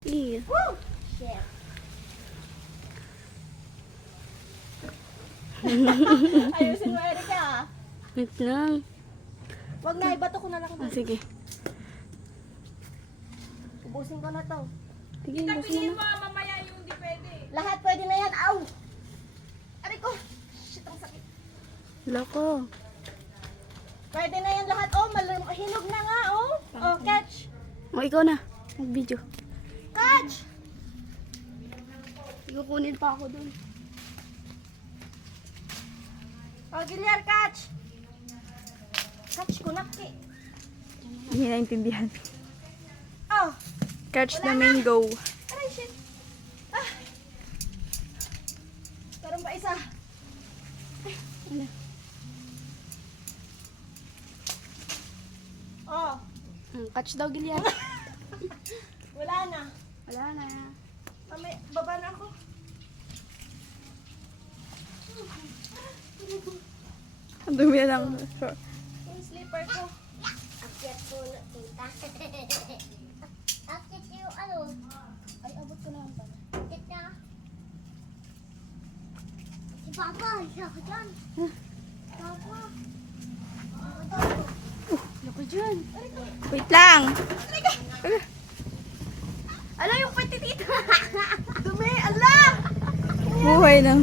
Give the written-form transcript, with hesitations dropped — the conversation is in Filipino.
Iya. Woo! Shit. Ayusin mo, Erika. Wait lang. Wag na, ibato ko na lang. Ah, sige. Ubusin ko na to. Sige, gusto mo na. Mamaya yung di pwede. Lahat pwede na yan. Aw! Aray ko. Shit, ang sakit. Loko. Pwede na yan lahat. Oh, hinog na nga, oh. Oh, catch. O, ikaw na. Mag-video. Catch! Ikukunin pa ako dun. Oh, Gilyar, catch. Catch ko na, ki. Hindi naintindihan. Oh, Catch the mango. aray, shit. Ah. Karoon pa isa. Ano? Oh, Catch daw, Gillian. wala na. Wala na. Mamaya, baba na ako. Ang dumi na lang. Yung slipper ko. Akyat po na tita. Akyat yung ano? Ay, abot ko na ang pala. Akyat na. Si Papa, isa ko dyan. Papa. Loko dyan. Wait lang. Ala, yung pati dito. Dumi, ala! Buhay ng